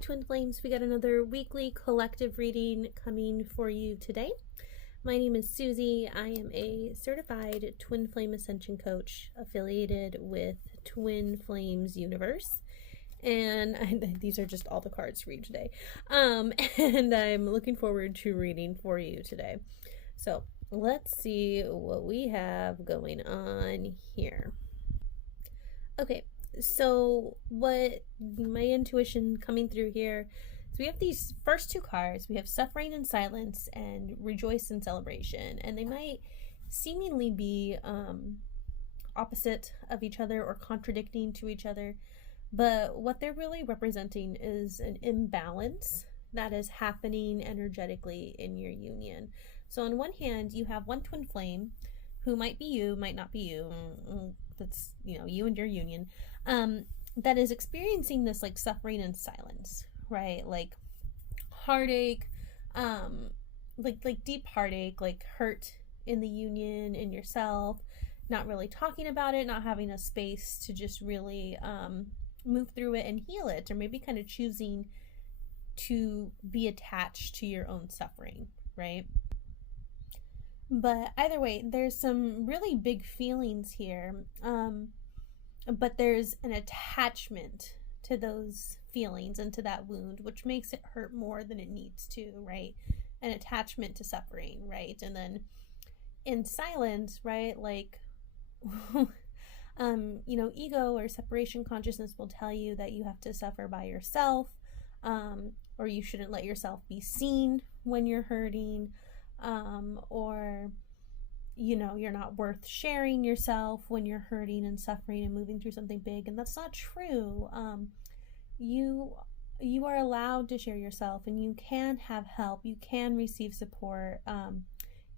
Twin Flames. We got another weekly collective reading coming for you today. My name is Susie. I am a certified Twin Flame Ascension coach affiliated with Twin Flames Universe. And these are just all the cards for you today. And I'm looking forward to reading for you today. So let's see what we have going on here. Okay, so what my intuition coming through here, so we have these first two cards. We have Suffering and Silence and Rejoice and Celebration, and they might seemingly be opposite of each other or contradicting to each other, but what they're really representing is an imbalance that is happening energetically in your union. So on one hand, you have one twin flame who might be you, might not be you, that's, you know, you and your union, that is experiencing this like suffering and silence, right? Like heartache, like deep heartache, like hurt in the union, in yourself, not really talking about it, not having a space to just really move through it and heal it, or maybe kind of choosing to be attached to your own suffering, right? But either way, there's some really big feelings here, but there's an attachment to those feelings and to that wound, which makes it hurt more than it needs to, right? An attachment to suffering, right? And then in silence, right, like, you know, ego or separation consciousness will tell you that you have to suffer by yourself, or you shouldn't let yourself be seen when you're hurting, or, you know, you're not worth sharing yourself when you're hurting and suffering and moving through something big. And that's not true. You are allowed to share yourself, and you can have help. You can receive support. You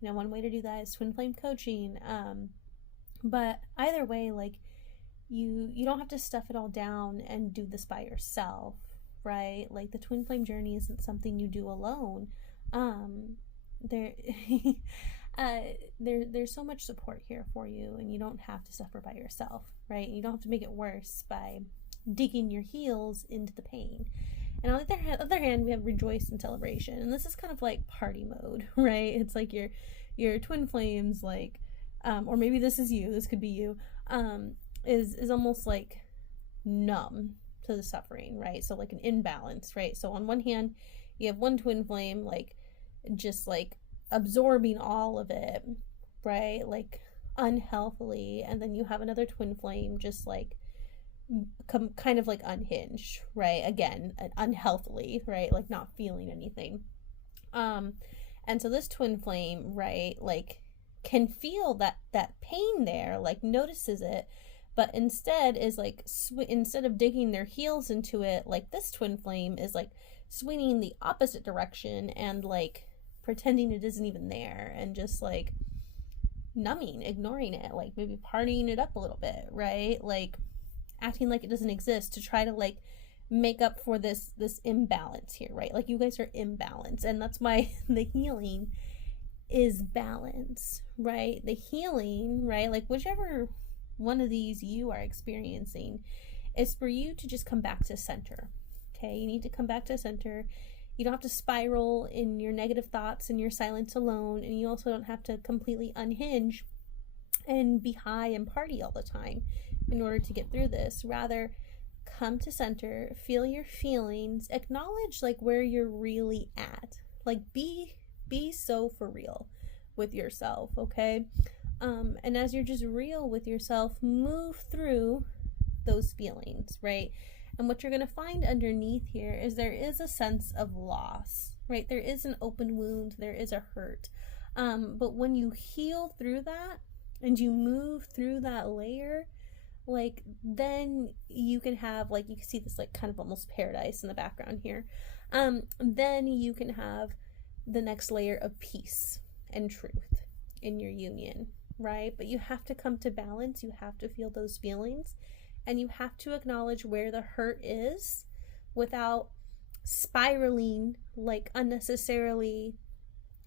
know, one way to do that is twin flame coaching. But either way, like, you don't have to stuff it all down and do this by yourself, right? Like, the twin flame journey isn't something you do alone. There's so much support here for you, and you don't have to suffer by yourself, right? You don't have to make it worse by digging your heels into the pain. And on the other hand, we have Rejoice and Celebration, and this is kind of like party mode, right? It's like your twin flames, like, or maybe this is you, this could be you, is almost like numb to the suffering, right? So like an imbalance, right? So on one hand, you have one twin flame, like, just like absorbing all of it, right? Like unhealthily. And then you have another twin flame just like kind of like unhinged, right? Again, unhealthily, right? Like not feeling anything. And so this twin flame, right, like can feel that pain there, like notices it, but instead is like instead of digging their heels into it, like this twin flame is like swinging the opposite direction and like pretending it isn't even there, and just like numbing, ignoring it, like maybe partying it up a little bit, right? Like acting like it doesn't exist to try to like make up for this imbalance here, right? Like you guys are imbalanced, and that's why the healing is balance, right? The healing, right? Like whichever one of these you are experiencing is for you to just come back to center. Okay, you need to come back to center. You don't have to spiral in your negative thoughts and your silence alone, and you also don't have to completely unhinge and be high and party all the time in order to get through this. Rather, come to center, feel your feelings, acknowledge like where you're really at. Like be so for real with yourself, okay? And as you're just real with yourself, move through those feelings, right? And what you're going to find underneath here is there is a sense of loss, right? There is an open wound, there is a hurt. But when you heal through that and you move through that layer, like then you can have, like, you can see this like kind of almost paradise in the background here. Then you can have the next layer of peace and truth in your union, right? But you have to come to balance. You have to feel those feelings. And you have to acknowledge where the hurt is without spiraling like unnecessarily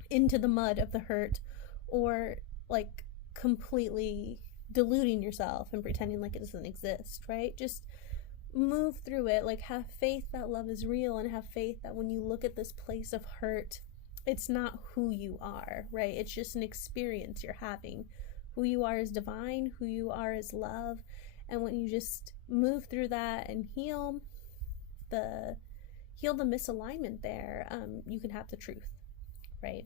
into the mud of the hurt, or like completely deluding yourself and pretending like it doesn't exist, right? Just move through it. Like, have faith that love is real, and have faith that when you look at this place of hurt, it's not who you are, right? It's just an experience you're having. Who you are is divine, who you are is love. And when you just move through that and heal the misalignment there, you can have the truth, right?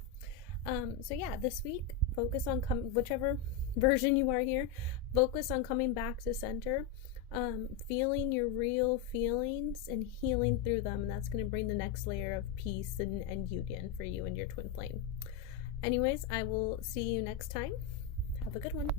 So yeah, this week, focus on whichever version you are here, focus on coming back to center, feeling your real feelings and healing through them. And that's going to bring the next layer of peace and union for you and your twin flame. Anyways, I will see you next time. Have a good one.